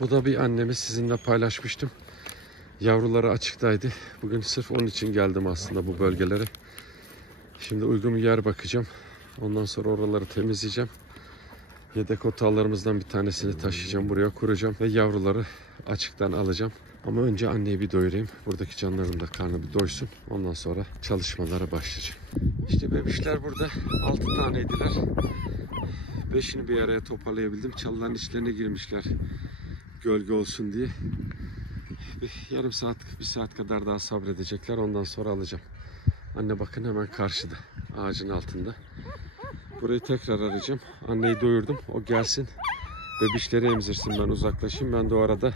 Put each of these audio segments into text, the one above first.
Bu da bir annemi sizinle paylaşmıştım. Yavruları açıktaydı. Bugün sırf onun için geldim aslında bu bölgelere. Şimdi uygun bir yer bakacağım. Ondan sonra oraları temizleyeceğim. Yedek otağlarımızdan bir tanesini taşıyacağım. Buraya kuracağım ve yavruları açıktan alacağım. Ama önce anneyi bir doyurayım. Buradaki canların da karnı bir doysun. Ondan sonra çalışmalara başlayacağım. İşte bebişler burada. 6 taneydiler. 5'ini bir araya toparlayabildim. Çalıların içlerine girmişler. Gölge olsun diye. Bir yarım saat, bir saat kadar daha sabredecekler. Ondan sonra alacağım. Anne bakın hemen karşıda. Ağacın altında. Burayı tekrar arayacağım. Anneyi doyurdum. O gelsin. Bebişleri emzirsin. Ben uzaklaşayım. Ben de o arada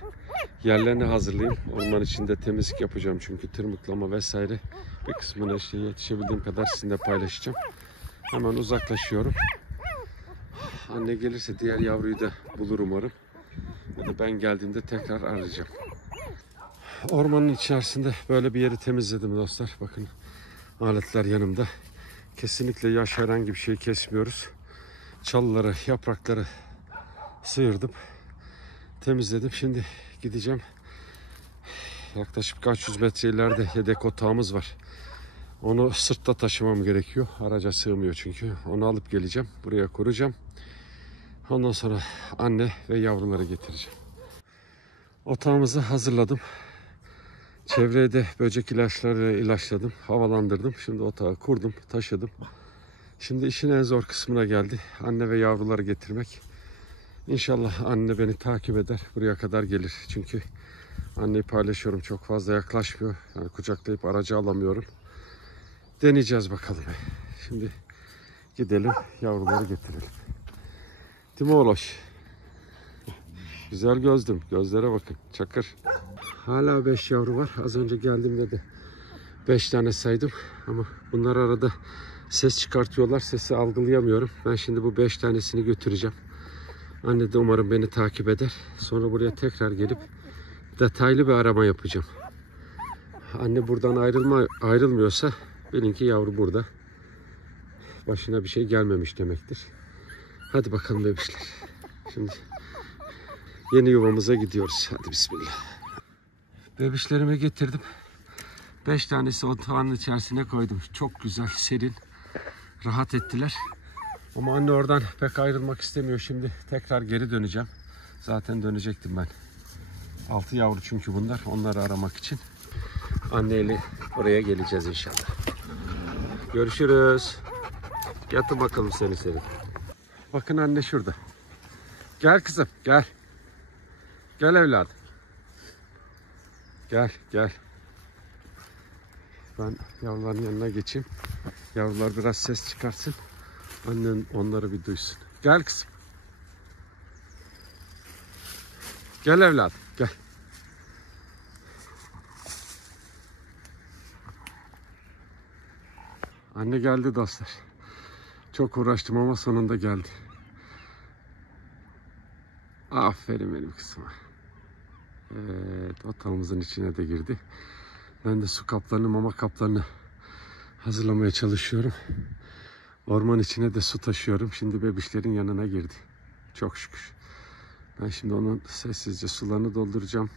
yerlerini hazırlayayım. Orman içinde temizlik yapacağım. Çünkü tırmıklama vesaire bir kısmına işte yetişebildiğim kadar sizinle paylaşacağım. Hemen uzaklaşıyorum. Anne gelirse diğer yavruyu da bulur umarım. Ya da ben geldiğimde tekrar arayacağım. Ormanın içerisinde böyle bir yeri temizledim dostlar. Bakın aletler yanımda. Kesinlikle yaş herhangi bir şey kesmiyoruz. Çalıları, yaprakları sıyırdım. Temizledim. Şimdi gideceğim. Yaklaşık kaç yüz metre ileride yedek otağımız var. Onu sırtta taşımam gerekiyor. Araca sığmıyor çünkü. Onu alıp geleceğim. Buraya kuracağım. Ondan sonra anne ve yavruları getireceğim. Otağımızı hazırladım. Çevreye de böcek ilaçlarıyla ilaçladım. Havalandırdım. Şimdi otağı kurdum, taşıdım. Şimdi işin en zor kısmına geldi. Anne ve yavruları getirmek. İnşallah anne beni takip eder. Buraya kadar gelir. Çünkü anneyi paylaşıyorum. Çok fazla yaklaşmıyor. Yani kucaklayıp aracı alamıyorum. Deneyeceğiz bakalım. Şimdi gidelim yavruları getirelim. Değil mi oğloş? Güzel gözlüm. Gözlere bakın. Çakır. Hala 5 yavru var. Az önce geldiğimde de 5 tane saydım. Ama bunlar arada ses çıkartıyorlar. Sesi algılayamıyorum. Ben şimdi bu 5 tanesini götüreceğim. Anne de umarım beni takip eder. Sonra buraya tekrar gelip detaylı bir arama yapacağım. Anne buradan ayrılmıyorsa bilin ki yavru burada. Başına bir şey gelmemiş demektir. Hadi bakalım bebişler. Şimdi yeni yuvamıza gidiyoruz. Hadi bismillah. Bebişlerimi getirdim. 5 tanesi otağın içerisine koydum. Çok güzel, serin. Rahat ettiler. Ama anne oradan pek ayrılmak istemiyor. Şimdi tekrar geri döneceğim. Zaten dönecektim ben. 6 yavru çünkü bunlar. Onları aramak için. Anneyle oraya geleceğiz inşallah. Görüşürüz. Yatın bakalım seni. Bakın anne şurada. Gel kızım gel. Gel evladım. Gel. Ben yavruların yanına geçeyim. Yavrular biraz ses çıkarsın. Annen onları bir duysun. Gel kızım. Gel evladım gel. Anne geldi dostlar. Çok uğraştım ama sonunda geldi. Aferin benim kızıma. Evet, otağımızın içine de girdi. Ben de su kaplarını, mama kaplarını hazırlamaya çalışıyorum. Orman içine de su taşıyorum. Şimdi bebişlerin yanına girdi. Çok şükür. Ben şimdi onun sessizce sularını dolduracağım.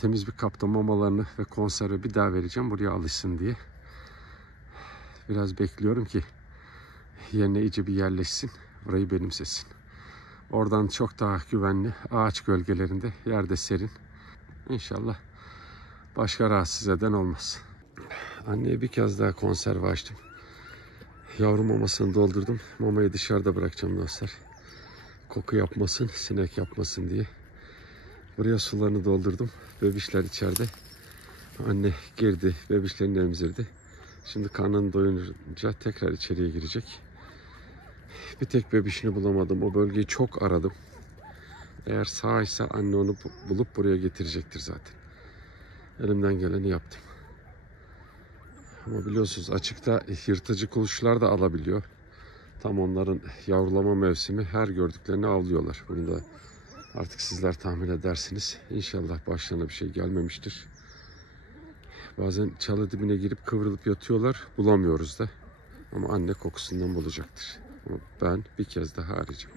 Temiz bir kapta mamalarını ve konserve bir daha vereceğim. Buraya alışsın diye. Biraz bekliyorum ki yerine iyice bir yerleşsin. Burayı benimsesin. Oradan çok daha güvenli. Ağaç gölgelerinde. Yerde serin. İnşallah başka rahatsız eden olmaz. Anneye bir kez daha konserve açtım. Yavru mamasını doldurdum. Mamayı dışarıda bırakacağım dostlar. Koku yapmasın, sinek yapmasın diye. Buraya sularını doldurdum. Bebişler içeride. Anne girdi, bebişlerini emzirdi. Şimdi karnını doyunca tekrar içeriye girecek. Bir tek bebişini bulamadım. O bölgeyi çok aradım. Eğer sağ anne onu bulup buraya getirecektir zaten. Elimden geleni yaptım. Ama biliyorsunuz açıkta yırtıcı kuşlar da alabiliyor. Tam onların yavrulama mevsimi, her gördüklerini avlıyorlar. Bunu da artık sizler tahmin edersiniz. İnşallah başlarına bir şey gelmemiştir. Bazen çalı dibine girip kıvrılıp yatıyorlar. Bulamıyoruz da. Ama anne kokusundan bulacaktır. Ama ben bir kez daha arayacağım.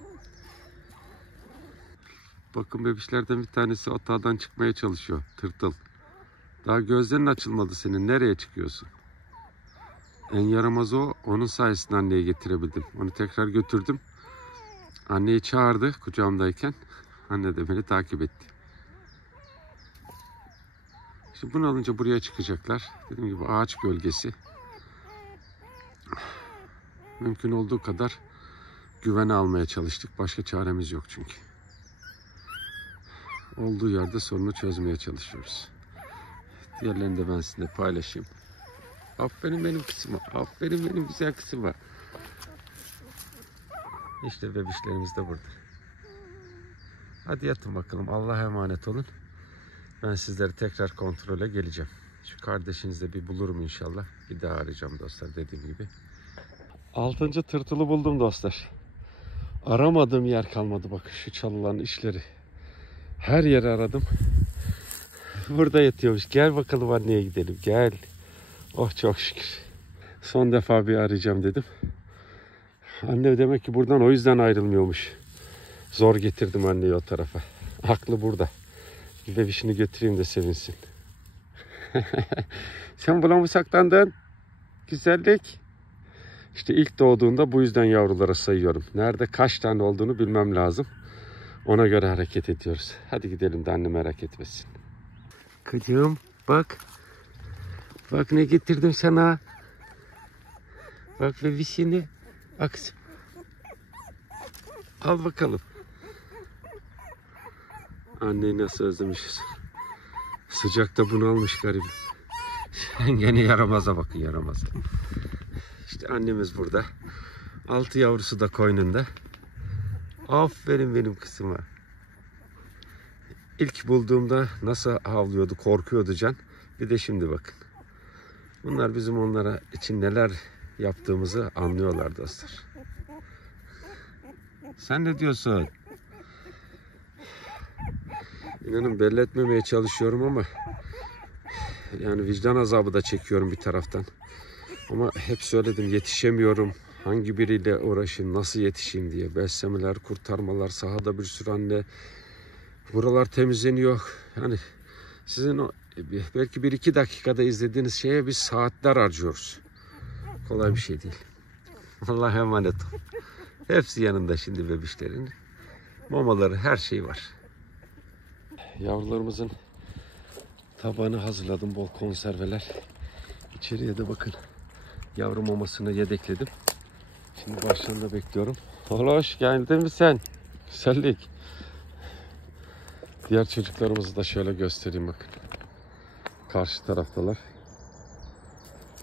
Bakın bebişlerden bir tanesi otağdan çıkmaya çalışıyor. Tırtıl. Daha gözlerin açılmadı senin. Nereye çıkıyorsun? En yaramaz o. Onun sayesinde anneye getirebildim. Onu tekrar götürdüm. Anneyi çağırdı kucağımdayken. Anne de beni takip etti. Şimdi bunu alınca buraya çıkacaklar. Dediğim gibi ağaç gölgesi. Mümkün olduğu kadar güvene almaya çalıştık. Başka çaremiz yok çünkü. Olduğu yerde sorunu çözmeye çalışıyoruz. Diğerlerini de ben sizinle paylaşayım. Aferin benim kızıma. Aferin benim güzel kızıma. İşte bebişlerimiz de burada. Hadi yatın bakalım. Allah'a emanet olun. Ben sizleri tekrar kontrole geleceğim. Şu kardeşinizi de bir bulurum inşallah. Bir daha arayacağım dostlar dediğim gibi. 6. tırtılı buldum dostlar. Aramadığım yer kalmadı bakın şu çalıların işleri. Her yeri aradım. Burada yatıyormuş. Gel bakalım anneye gidelim. Gel. Oh çok şükür. Son defa bir arayacağım dedim. Anne demek ki buradan o yüzden ayrılmıyormuş. Zor getirdim anneyi o tarafa. Aklı burada. Bir bebişini götüreyim de sevinsin. Sen buna mı saklandın? Güzellik. İşte ilk doğduğunda bu yüzden yavrulara sayıyorum. Nerede kaç tane olduğunu bilmem lazım. Ona göre hareket ediyoruz. Hadi gidelim de anne merak etmesin. Kızım bak. Bak ne getirdim sana. Bak bebişini. Bak. Al bakalım. Anneyi nasıl özlemişiz. Sıcakta bunalmış garibim. Gene yaramaza bakın yaramaza. İşte annemiz burada. 6 yavrusu da koynunda. Aferin benim kızıma. İlk bulduğumda nasıl havlıyordu, korkuyordu can. Bir de şimdi bakın. Bunlar bizim onlara için neler yaptığımızı anlıyorlar dostlar. Sen ne diyorsun? İnanın belli etmemeye çalışıyorum ama yani vicdan azabı da çekiyorum bir taraftan. Ama hep söyledim yetişemiyorum. Hangi biriyle uğraşayım, nasıl yetişeyim diye. Beslemeler, kurtarmalar, sahada bir sürü anne. Buralar temizleniyor. Yani sizin o belki 1-2 dakikada izlediğiniz şeye biz saatler harcıyoruz. Kolay bir şey değil. Allah'a emanet ol. Hepsi yanında şimdi bebişlerin. Mamaları, her şey var. Yavrularımızın tabağını hazırladım. Bol konserveler. İçeriye de bakın. Yavru mamasını yedekledim. Şimdi başlarında bekliyorum. Hoş geldin mi sen? Güzellik. Diğer çocuklarımızı da şöyle göstereyim bakın. Karşı taraftalar.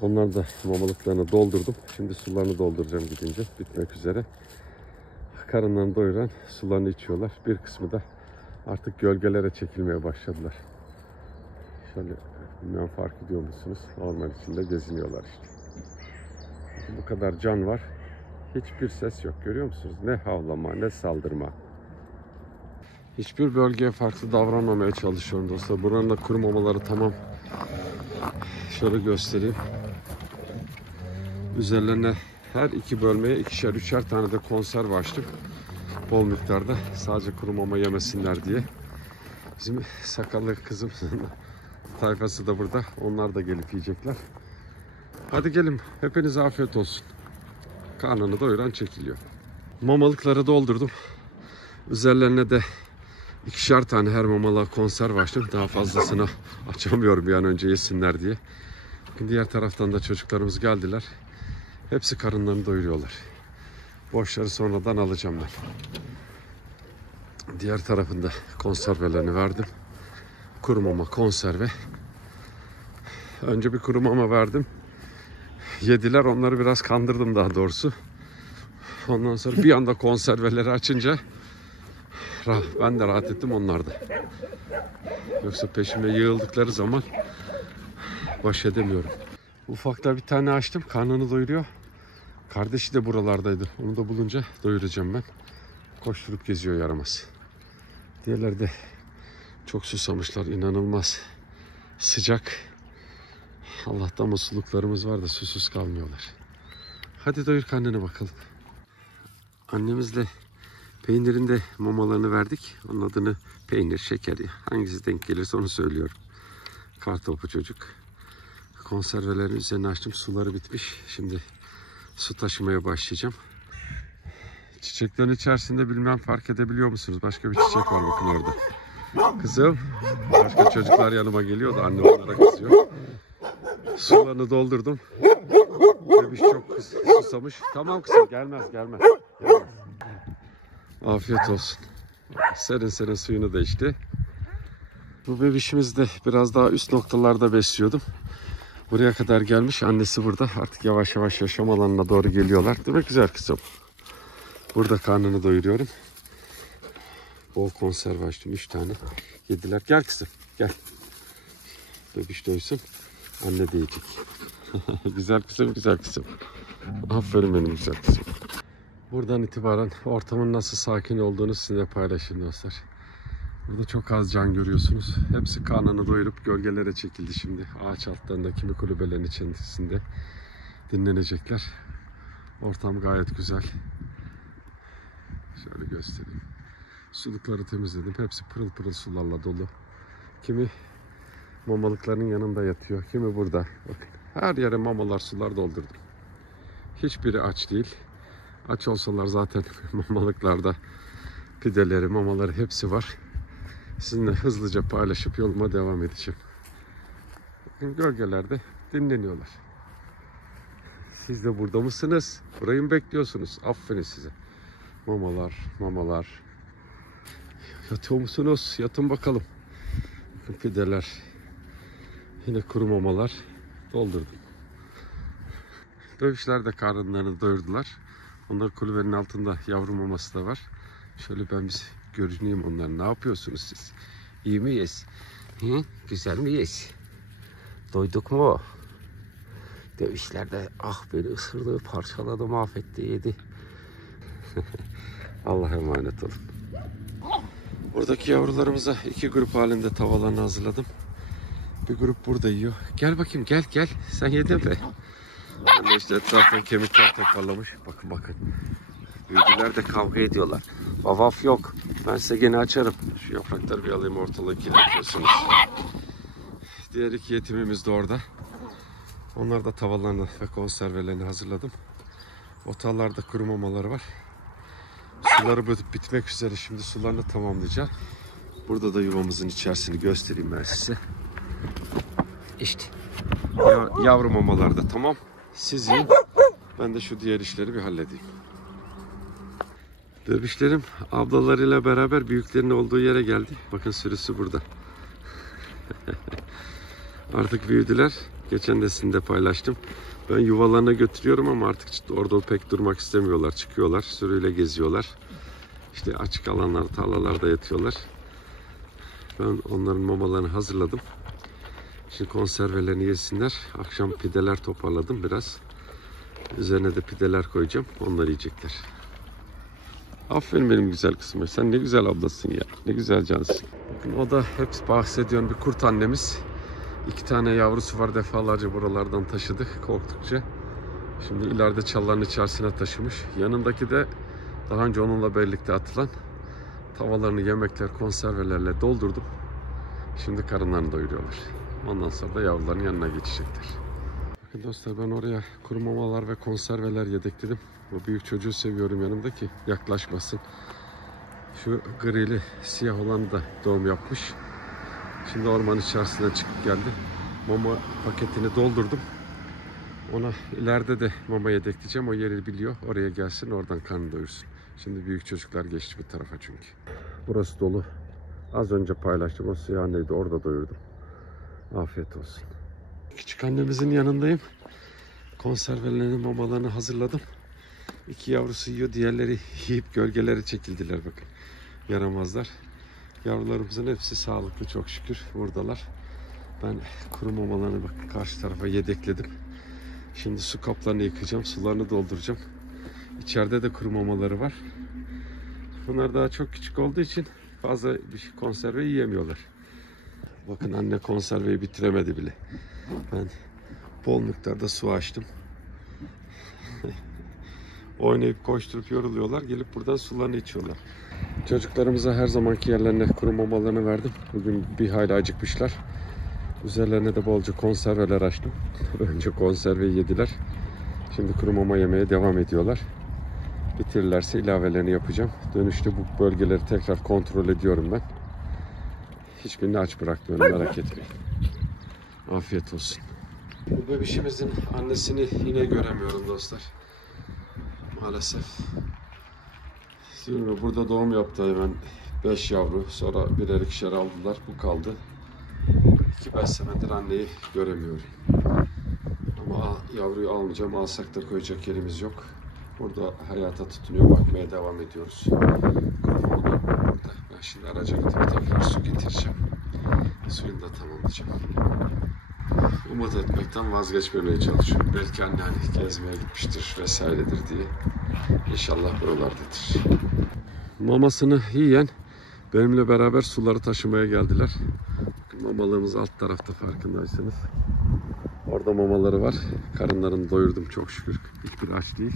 Onlar da mamalıklarını doldurdum. Şimdi sularını dolduracağım gidince. Bitmek üzere. Karınlarını doyuran sularını içiyorlar. Bir kısmı da artık gölgelere çekilmeye başladılar. Şöyle bilmiyorum fark ediyor musunuz? Orman içinde geziniyorlar işte. Bu kadar can var. Hiçbir ses yok. Görüyor musunuz? Ne havlama, ne saldırma. Hiçbir bölgeye farklı davranmamaya çalışıyorum dostlar. Buranın da kuru mamaları tamam. Şöyle göstereyim. Üzerlerine her 2 bölmeye 2'şer 3'er tane de konserve açtım. Bol miktarda. Sadece kuru mama yemesinler diye. Bizim sakallı kızım tayfası da burada. Onlar da gelip yiyecekler. Hadi gelin. Hepinize afiyet olsun. Karnını doyuran çekiliyor. Mamalıkları doldurdum. Üzerlerine de 2'şer tane her mamalığa konserve açtım. Daha fazlasını açamıyorum bir an önce yesinler diye. Diğer taraftan da çocuklarımız geldiler. Hepsi karınlarını doyuruyorlar. Boşları sonradan alacağım ben. Diğer tarafında konservelerini verdim. Kuru mama, konserve. Önce bir kuru mama verdim. Yediler, onları biraz kandırdım daha doğrusu. Ondan sonra bir anda konserveleri açınca ben de rahat ettim, onlar da. Yoksa peşime yığıldıkları zaman baş edemiyorum. Ufakta bir tane açtım, karnını doyuruyor. Kardeşi de buralardaydı. Onu da bulunca doyuracağım ben. Koşturup geziyor yaramaz. Diğerleri de çok susamışlar, inanılmaz sıcak. Allah'tan musluluklarımız var da susuz kalmıyorlar. Hadi doyur karnını bakalım. Annemizle Peynirin de mamalarını verdik. Onun adını peynir, şekeri. Hangisi denk gelirse onu söylüyorum. Kartopu çocuk. Konservelerin üzerine açtım. Suları bitmiş. Şimdi su taşımaya başlayacağım. Çiçeklerin içerisinde bilmem fark edebiliyor musunuz? Başka bir çiçek var bakın orada. Kızım. Başka çocuklar yanıma geliyor da anne onlara kızıyor. Sularını doldurdum. Bebiş çok susamış. Tamam kızım gelmez. Afiyet olsun. Serin serin suyunu da içti. Bu bebişimiz de biraz daha üst noktalarda besliyordum. Buraya kadar gelmiş. Annesi burada. Artık yavaş yavaş yaşam alanına doğru geliyorlar. Değil mi güzel kızım? Burada karnını doyuruyorum. Bol konserve açtım. 3 tane. Yediler. Gel kızım. Gel. Bebiş doysun. Anne de yiyecek. Güzel kızım. Aferin benim güzel kızım. Buradan itibaren ortamın nasıl sakin olduğunu sizinle paylaşayım dostlar. Burada çok az can görüyorsunuz. Hepsi karnını doyurup gölgelere çekildi şimdi. Ağaç altlarında kimi kulübelerin içerisinde dinlenecekler. Ortam gayet güzel. Şöyle göstereyim. Sulukları temizledim. Hepsi pırıl pırıl sularla dolu. Kimi mamalıkların yanında yatıyor. Kimi burada. Bakın her yere mamalar, sular doldurdum. Hiçbiri aç değil. Aç olsalar zaten mamalıklarda pideleri, mamaları hepsi var. Sizinle hızlıca paylaşıp yoluma devam edeceğim. Bakın gölgelerde dinleniyorlar. Siz de burada mısınız? Burayı mı bekliyorsunuz? Aferin size. Mamalar. Yatıyor musunuz? Yatın bakalım. Bakın pideler. Yine kuru mamalar. Doldurdum. Bebişler de karınlarını doyurdular. Onlar kulübenin altında yavru maması da var. Şöyle ben bir görüneyim onlar. Ne yapıyorsunuz siz? İyi miyiz? Hı? Güzel miyiz? Doyduk mu? Bebişler de beni ısırdı, parçaladı, mahvetti, yedi. Allah'a emanet olun. Buradaki yavrularımıza 2 grup halinde tavalarını hazırladım. Bir grup burada yiyor. Gel bakayım gel. Sen yedin mi? Böyle işte etraftan kemikler toparlamış. Bakın. Büyüdüler de kavga ediyorlar. Vavaf yok. Ben size gene açarım. Şu yaprakları bir alayım, ortalığı kirletiyorsunuz. Diğer 2 yetimimiz de orada. Onlar da tavalarını ve konservelerini hazırladım. Otallarda kuru mamaları var. Suları bitmek üzere. Şimdi sularını tamamlayacağım. Burada da yuvamızın içerisini göstereyim ben size. İşte yavru mamalar da tamam. Siz yiyin. Ben de şu diğer işleri bir halledeyim. Bebişlerim ablalarıyla beraber büyüklerin olduğu yere geldi. Bakın sürüsü burada. Artık büyüdüler. Geçen de sizinle paylaştım. Ben yuvalarına götürüyorum ama artık orada pek durmak istemiyorlar. Çıkıyorlar. Sürüyle geziyorlar. İşte açık alanlar, tarlalarda yatıyorlar. Ben onların mamalarını hazırladım. Şimdi konservelerini yesinler. Akşam pideler toparladım biraz. Üzerine de pideler koyacağım. Onları yiyecekler. Aferin benim güzel kızıma. Sen ne güzel ablasın ya. Ne güzel cansın. Bakın o da hep bahsediyorum bir kurt annemiz. 2 tane yavrusu var. Defalarca buralardan taşıdık korktukça. Şimdi ileride çalıların içerisine taşımış. Yanındaki de daha önce onunla birlikte atılan tavalarını yemekler, konservelerle doldurdum. Şimdi karınlarını doyuruyorlar. Ondan sonra da yavruların yanına geçecekler. Bakın dostlar ben oraya kuru mamalar ve konserveler yedekledim. Bu büyük çocuğu seviyorum yanımda ki yaklaşmasın. Şu grili siyah olan da doğum yapmış. Şimdi orman içerisinden çıkıp geldi. Mama paketini doldurdum. Ona ileride de mama yedekleyeceğim. O yeri biliyor. Oraya gelsin, oradan karnını doyursun. Şimdi büyük çocuklar geçti bir tarafa çünkü. Burası dolu. Az önce paylaştım. O siyah anneydi. Orada doyurdum. Afiyet olsun. Küçük annemizin yanındayım. Konservelerini, mamalarını hazırladım. 2 yavrusu yiyor. Diğerleri yiyip gölgelere çekildiler bakın. Yaramazlar. Yavrularımızın hepsi sağlıklı çok şükür. Buradalar. Ben kuru mamalarını bak karşı tarafa yedekledim. Şimdi su kaplarını yıkayacağım. Sularını dolduracağım. İçeride de kuru mamaları var. Bunlar daha çok küçük olduğu için fazla bir konserve yiyemiyorlar. Bakın anne konserveyi bitiremedi bile. Ben bol miktarda su açtım. Oynayıp koşturup yoruluyorlar. Gelip buradan sularını içiyorlar. Çocuklarımıza her zamanki yerlerine kuru mamalarını verdim. Bugün bir hayli acıkmışlar. Üzerlerine de bolca konserveler açtım. Önce konserveyi yediler. Şimdi kuru mama yemeye devam ediyorlar. Bitirirlerse ilavelerini yapacağım. Dönüşte bu bölgeleri tekrar kontrol ediyorum ben. Hiçbirini aç bırakmıyorum, merak etmeyin. Afiyet olsun. Bu bebişimizin annesini yine göremiyorum dostlar. Maalesef. Şimdi burada doğum yaptı hemen 5 yavru. Sonra birer ikişer aldılar. Bu kaldı. 2-5 senedir anneyi göremiyorum. Ama yavruyu almayacağım. Alsak da koyacak yerimiz yok. Burada hayata tutunuyor. Bakmaya devam ediyoruz. Burada. Ben şimdi araca gidip tekrar su getireceğim. Suyunu da tamamlayacağım. Umut etmekten vazgeçmemeye çalışıyorum. Belki anne hani gezmeye gitmiştir vesairedir diye. İnşallah buralardadır. Mamasını yiyen benimle beraber suları taşımaya geldiler. Mamalığımız alt tarafta, farkındaysanız. Orada mamaları var. Karınlarını doyurdum çok şükür. Hiçbir aç değil.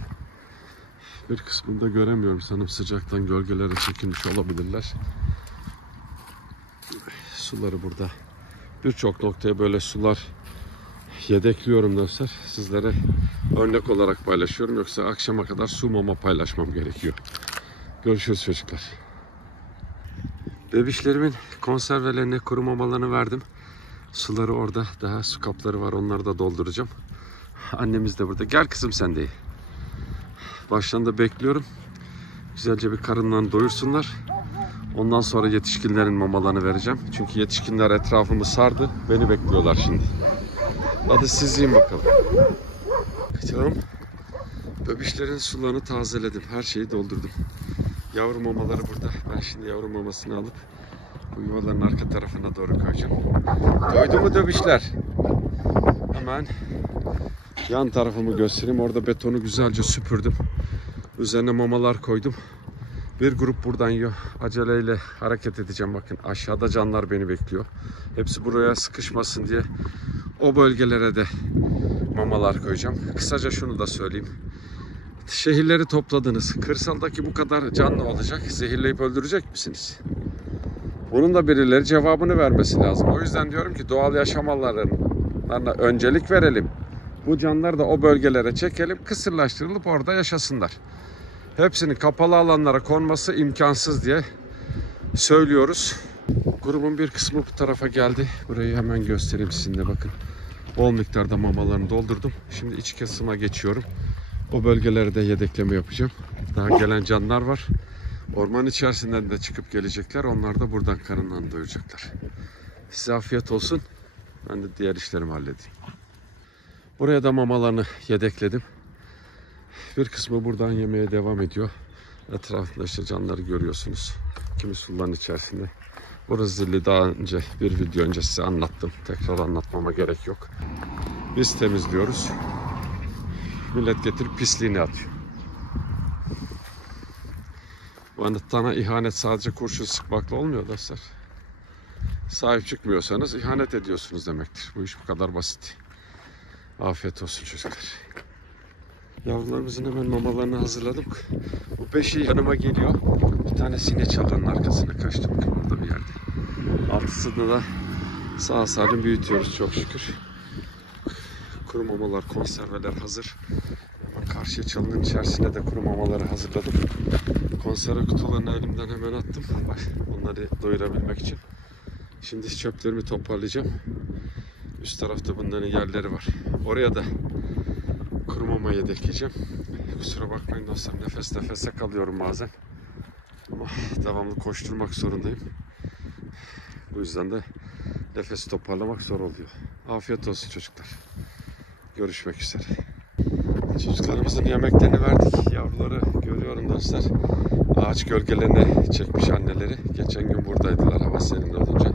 Bir kısmını da göremiyorum. Sanırım sıcaktan gölgelere çekilmiş olabilirler. Suları burada. Birçok noktaya böyle sular yedekliyorum dostlar. Sizlere örnek olarak paylaşıyorum. Yoksa akşama kadar su mama paylaşmam gerekiyor. Görüşürüz çocuklar. Bebişlerimin konservelerine, kuru mamalarını verdim. Suları orada. Daha su kapları var. Onları da dolduracağım. Annemiz de burada. Gel kızım sen de. Baştan da bekliyorum. Güzelce bir karınlarını doyursunlar. Ondan sonra yetişkinlerin mamalarını vereceğim. Çünkü yetişkinler etrafımı sardı. Beni bekliyorlar şimdi. Hadi siz yiyin bakalım. Tamam. Bebişlerin sularını tazeledim. Her şeyi doldurdum. Yavru mamaları burada. Ben şimdi yavru mamasını alıp bu yuvaların arka tarafına doğru koyacağım. Doydu mu bebişler? Hemen yan tarafımı göstereyim. Orada betonu güzelce süpürdüm. Üzerine mamalar koydum. Bir grup buradan yiyor. Aceleyle hareket edeceğim. Bakın aşağıda canlar beni bekliyor. Hepsi buraya sıkışmasın diye o bölgelere de mamalar koyacağım. Kısaca şunu da söyleyeyim. Şehirleri topladınız. Kırsaldaki bu kadar canlı olacak. Zehirleyip öldürecek misiniz? Bunun da birileri cevabını vermesi lazım. O yüzden diyorum ki doğal yaşam alanlarına öncelik verelim. Bu canlıları da o bölgelere çekelim. Kısırlaştırılıp orada yaşasınlar. Hepsinin kapalı alanlara konması imkansız diye söylüyoruz. Grubun bir kısmı bu tarafa geldi. Burayı hemen göstereyim sizinle, bakın. Bol miktarda mamalarını doldurdum. Şimdi iç kısma geçiyorum. O bölgelere de yedekleme yapacağım. Daha gelen canlar var. Orman içerisinden de çıkıp gelecekler. Onlar da buradan karınlarını doyuracaklar. Size afiyet olsun. Ben de diğer işlerimi halledeyim. Buraya da mamalarını yedekledim. Bir kısmı buradan yemeye devam ediyor. Etrafında işte canları görüyorsunuz. Kimi suların içerisinde. Burası zilli, daha önce bir video önce size anlattım. Tekrar anlatmama gerek yok. Biz temizliyoruz. Millet getirip pisliğini atıyor. Vatana ihanet sadece kurşun sıkmakla olmuyor dostlar. Sahip çıkmıyorsanız ihanet ediyorsunuz demektir. Bu iş bu kadar basit. Afiyet olsun çocuklar. Yavrularımızın hemen mamalarını hazırladım. Bu 5'i yanıma geliyor. Bir tanesi çalının arkasına kaçtı. Bakın burada bir yerde. Altısını da sağ salim büyütüyoruz çok şükür. Kuru mamalar, konserveler hazır. Hemen karşıya çalının içerisine de kuru mamaları hazırladım. Konserve kutularını elimden hemen attım. Bak, onları doyurabilmek için. Şimdi çöplerimi toparlayacağım. Üst tarafta bunların yerleri var. Oraya da kuru mama yedekleyeceğim. Kusura bakmayın dostlar, nefes nefese kalıyorum bazen. Ama devamlı koşturmak zorundayım. Bu yüzden de nefesi toparlamak zor oluyor. Afiyet olsun çocuklar. Görüşmek üzere. Çocuklarımızın yemeklerini verdik. Yavruları görüyorum dostlar. Ağaç gölgelerine çekmiş anneleri. Geçen gün buradaydılar hava serin olunca.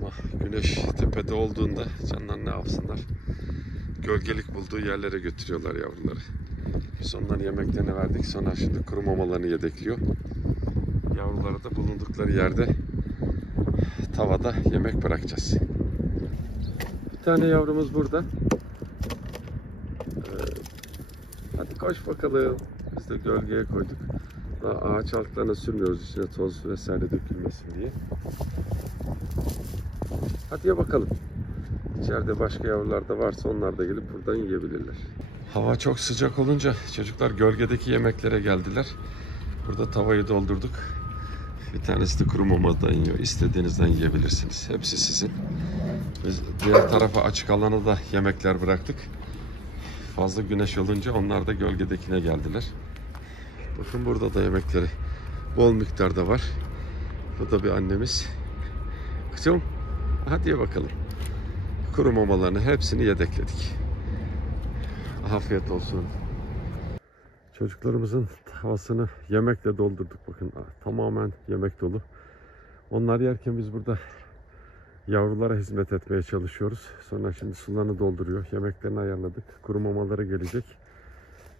Ama güneş tepede olduğunda canlar ne yapsınlar? Gölgelik bulduğu yerlere götürüyorlar yavruları. Biz onların yemeklerini verdik. Sonra şimdi kuru mamalarını yedekliyor. Yavruları da bulundukları yerde tavada yemek bırakacağız. Bir tane yavrumuz burada. Hadi koş bakalım. Biz de gölgeye koyduk. Daha ağaç altlarına sürmüyoruz içine toz vesaire dökülmesin diye. Hadi ya bakalım. İçeride başka yavrular da varsa onlar da gelip buradan yiyebilirler. Hava çok sıcak olunca çocuklar gölgedeki yemeklere geldiler. Burada tavayı doldurduk. Bir tanesi de kuru mamadan yiyor. İstediğinizden yiyebilirsiniz. Hepsi sizin. Biz diğer tarafa açık alana da yemekler bıraktık. Fazla güneş olunca onlar da gölgedekine geldiler. Bakın burada da yemekleri bol miktarda var. Bu da bir annemiz. Kızım hadi ye bakalım. Kuru mamalarını hepsini yedekledik. Afiyet olsun. Çocuklarımızın tavasını yemekle doldurduk. Bakın tamamen yemek dolu. Onlar yerken biz burada yavrulara hizmet etmeye çalışıyoruz. Sonra şimdi sularını dolduruyor. Yemeklerini ayarladık. Kuru mamaları gelecek.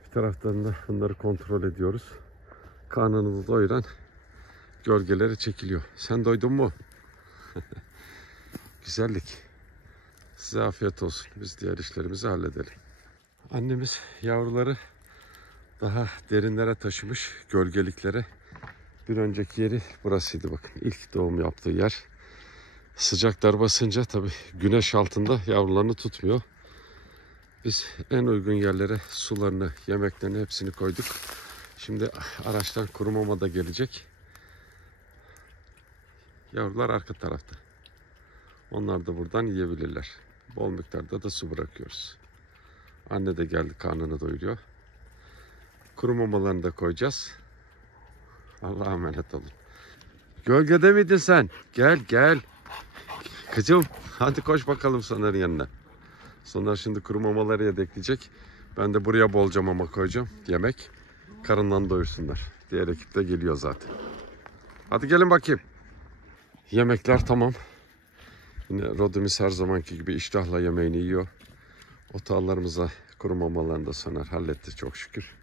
Bir taraftan da bunları kontrol ediyoruz. Karnını doyuran gölgeleri çekiliyor. Sen doydun mu? Güzellik. Size afiyet olsun. Biz diğer işlerimizi halledelim. Annemiz yavruları daha derinlere taşımış, gölgeliklere. Bir önceki yeri burasıydı bakın. İlk doğum yaptığı yer. Sıcaklar basınca tabii güneş altında yavrularını tutmuyor. Biz en uygun yerlere sularını, yemeklerini hepsini koyduk. Şimdi araçtan kuru mama da gelecek. Yavrular arka tarafta. Onlar da buradan yiyebilirler. Bol miktarda da su bırakıyoruz. Anne de geldi, karnını doyuruyor. Kuru mamalarını da koyacağız. Allah'a emanet olun. Gölgede miydin sen? Gel gel. Kızım hadi koş bakalım Soner'in yanına. Soner şimdi kuru mamaları yedekleyecek. Ben de buraya bolca mama koyacağım. Yemek. Karından doyursunlar. Diğer ekip de geliyor zaten. Hadi gelin bakayım. Yemekler tamam. Yine Rodimiz her zamanki gibi iştahla yemeğini yiyor. Otağlarımıza kuru mamalarını da Soner halletti çok şükür.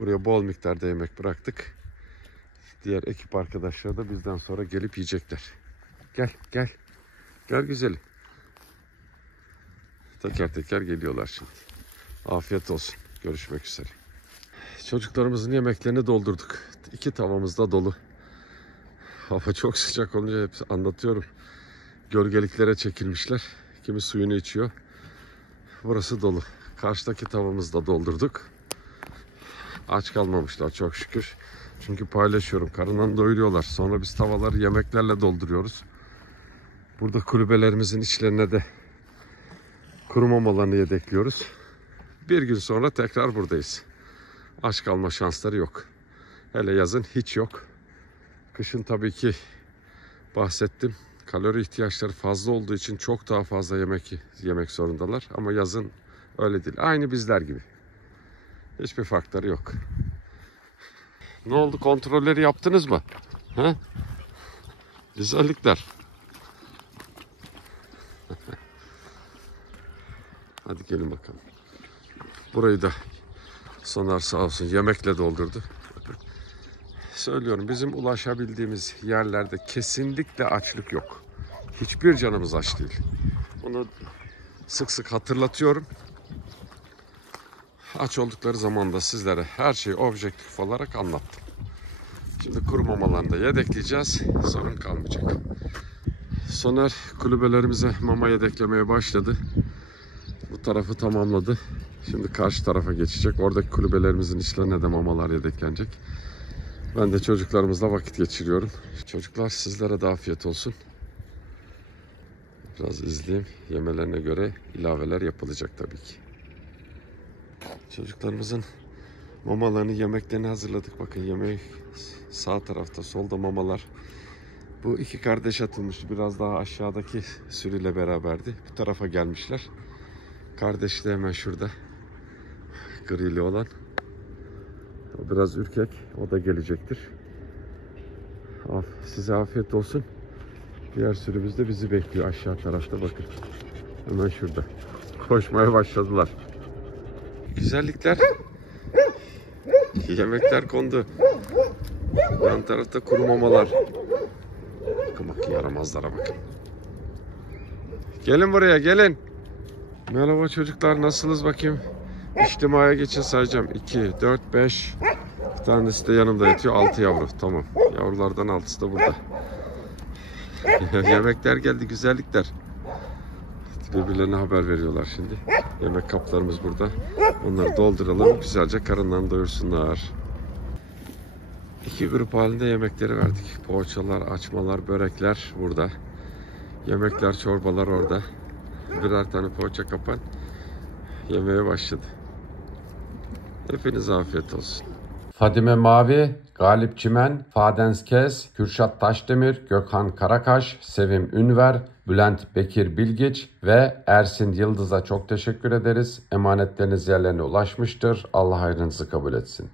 Buraya bol miktarda yemek bıraktık. Diğer ekip arkadaşları da bizden sonra gelip yiyecekler. Gel gel. Gel güzelim. Teker teker geliyorlar şimdi. Afiyet olsun. Görüşmek üzere. Çocuklarımızın yemeklerini doldurduk. 2 tavamız da dolu. Hava çok sıcak olunca hep anlatıyorum. Gölgeliklere çekilmişler. Kimi suyunu içiyor. Burası dolu. Karşıdaki tavamızı da doldurduk. Aç kalmamışlar çok şükür. Çünkü paylaşıyorum. Karından doyuruyorlar. Sonra biz tavaları yemeklerle dolduruyoruz. Burada kulübelerimizin içlerine de kuru mamalarını yedekliyoruz. Bir gün sonra tekrar buradayız. Aç kalma şansları yok. Hele yazın hiç yok. Kışın tabii ki bahsettim. Kalori ihtiyaçları fazla olduğu için çok daha fazla yemek zorundalar. Ama yazın öyle değil. Aynı bizler gibi. Hiçbir faktörü yok. Ne oldu? Kontrolleri yaptınız mı? He? Güzellikler. Hadi gelin bakalım. Burayı da Soner sağ olsun yemekle doldurdu. Söylüyorum bizim ulaşabildiğimiz yerlerde kesinlikle açlık yok. Hiçbir canımız aç değil. Onu sık sık hatırlatıyorum. Aç oldukları zaman da sizlere her şeyi objektif olarak anlattım. Şimdi kuru mamalarını da yedekleyeceğiz. Sorun kalmayacak. Soner kulübelerimize mama yedeklemeye başladı. Bu tarafı tamamladı. Şimdi karşı tarafa geçecek. Oradaki kulübelerimizin içlerine de mamalar yedeklenecek. Ben de çocuklarımızla vakit geçiriyorum. Çocuklar sizlere de afiyet olsun. Biraz izleyeyim. Yemelerine göre ilaveler yapılacak tabii ki. Çocuklarımızın mamalarını, yemeklerini hazırladık. Bakın yemeği sağ tarafta, solda mamalar. Bu 2 kardeş atılmıştı. Biraz daha aşağıdaki sürüyle beraberdi. Bu tarafa gelmişler. Kardeş de hemen şurada. Grili olan. O biraz ürkek. O da gelecektir. Size afiyet olsun. Diğer sürümüz de bizi bekliyor aşağı tarafta bakın. Hemen şurada. Koşmaya başladılar. Güzellikler. Yemekler kondu. Yan tarafta kuru mamalar. Bakın yaramazlara bakın. Gelin buraya gelin. Merhaba çocuklar, nasılsınız bakayım? İçtimaya geçe sayacağım. 2, 4, 5. Bir tanesi de yanımda yatıyor. 6 yavru. Tamam. Yavrulardan 6'sı da burada. Yemekler geldi. Güzellikler. Birbirlerine haber veriyorlar şimdi. Yemek kaplarımız burada. Onları dolduralım. Güzelce karınlarını doyursunlar. 2 grup halinde yemekleri verdik. Poğaçalar, açmalar, börekler burada. Yemekler, çorbalar orada. Birer tane poğaça kapan. Yemeğe başladı. Hepinize afiyet olsun. Fadime Mavi, Galip Çimen, Fadens Kez, Kürşat Taşdemir, Gökhan Karakaş, Sevim Ünver, Bülent Bekir Bilgiç ve Ersin Yıldız'a çok teşekkür ederiz. Emanetleriniz yerlerine ulaşmıştır. Allah hayrınızı kabul etsin.